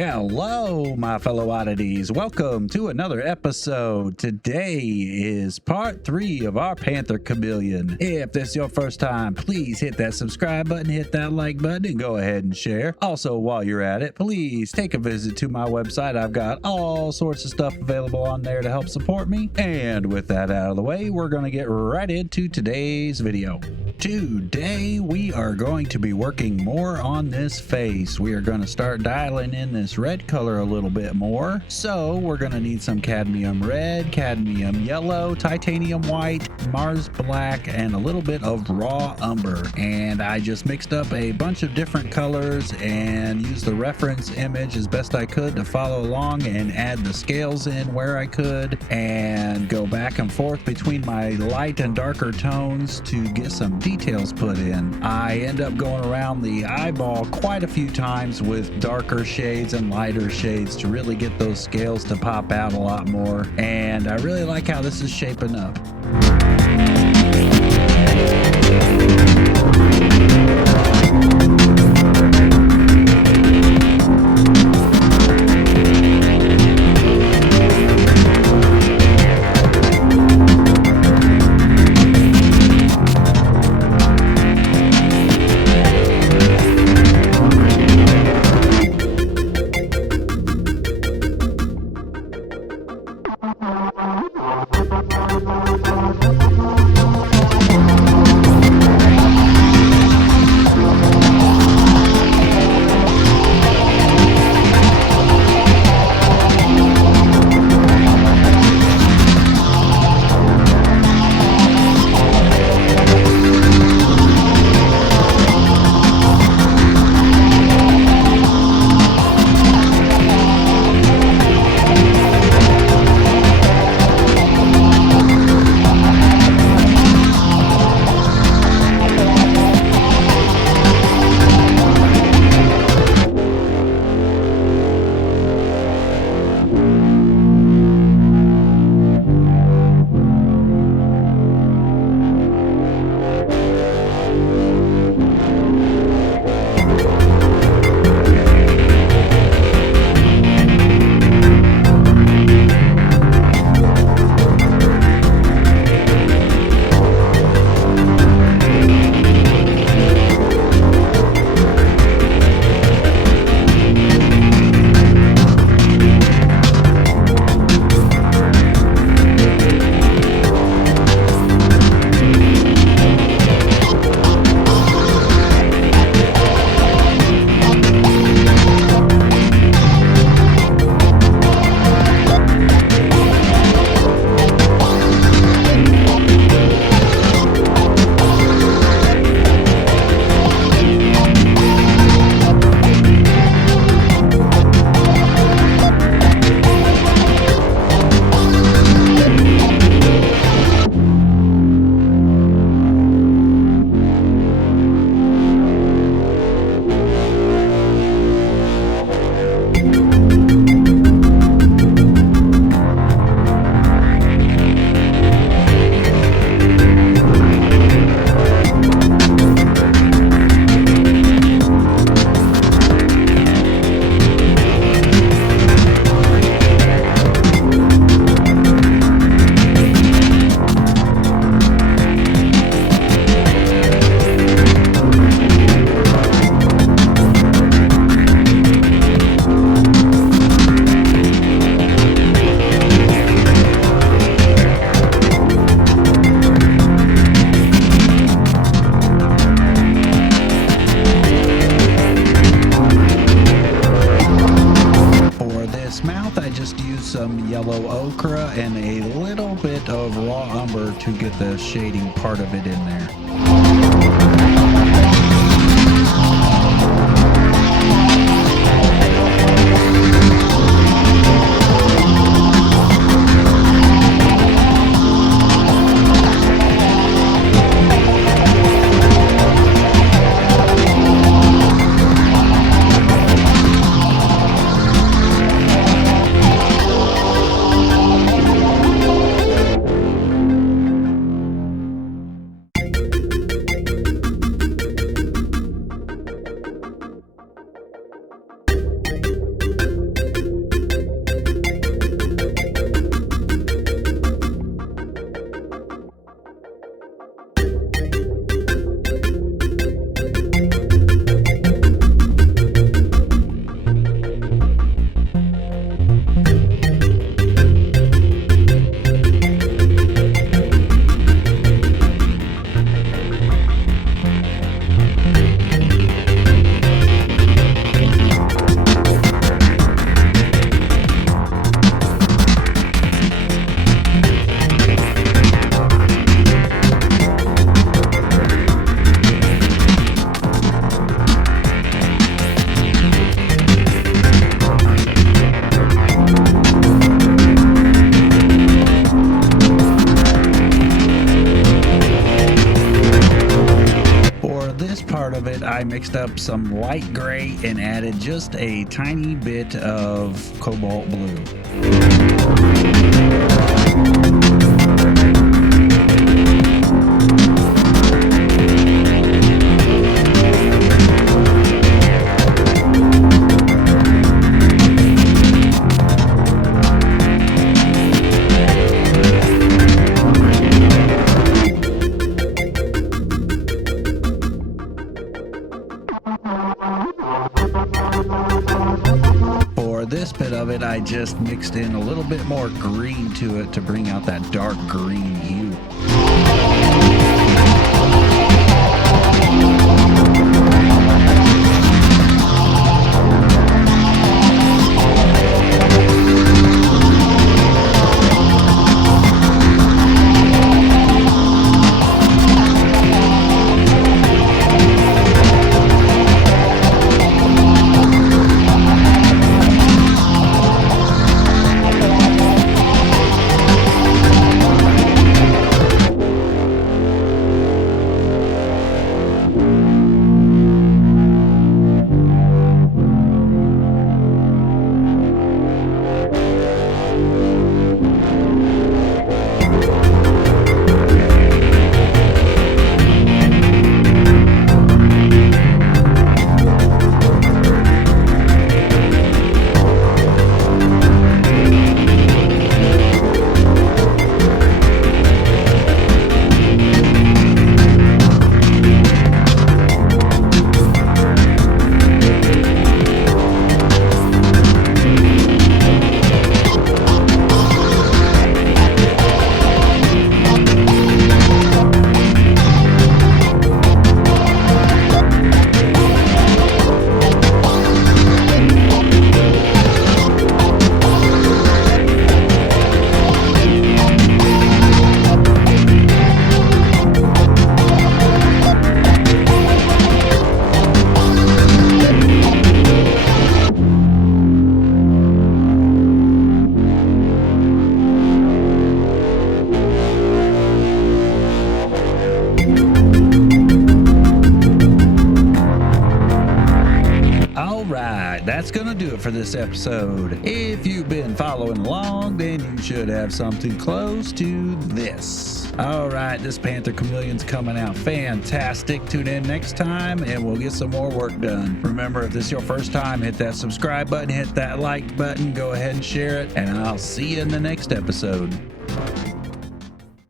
Hello, my fellow oddities. Welcome to another episode. Today is part 3 of our Panther Chameleon. If this is your first time, please hit that subscribe button, hit that like button, and go ahead and share. Also, while you're at it, please take a visit to my website. I've got all sorts of stuff available on there to help support me. And with that out of the way, we're going to get right into today's video. Today, we are going to be working more on this face. We are going to start dialing in this red color a little bit more. So we're going to need some cadmium red, cadmium yellow, titanium white, Mars black, and a little bit of raw umber. And I just mixed up a bunch of different colors and used the reference image as best I could to follow along and add the scales in where I could and go back and forth between my light and darker tones to get some details put in. I end up going around the eyeball quite a few times with darker shades and lighter shades to really get those scales to pop out a lot more, and I really like how this is shaping up. Yellow ochre and a little bit of raw umber to get the shading part of it in there. this part of it, I mixed up some light gray and added just a tiny bit of cobalt blue. For this bit of it, I just mixed in a little bit more green to it to bring out that dark green hue. That's gonna do it for this episode. If you've been following along, then you should have something close to this. All right, this Panther Chameleon's coming out fantastic. Tune in next time and we'll get some more work done. Remember, if this is your first time, hit that subscribe button, hit that like button, go ahead and share it, and I'll see you in the next episode.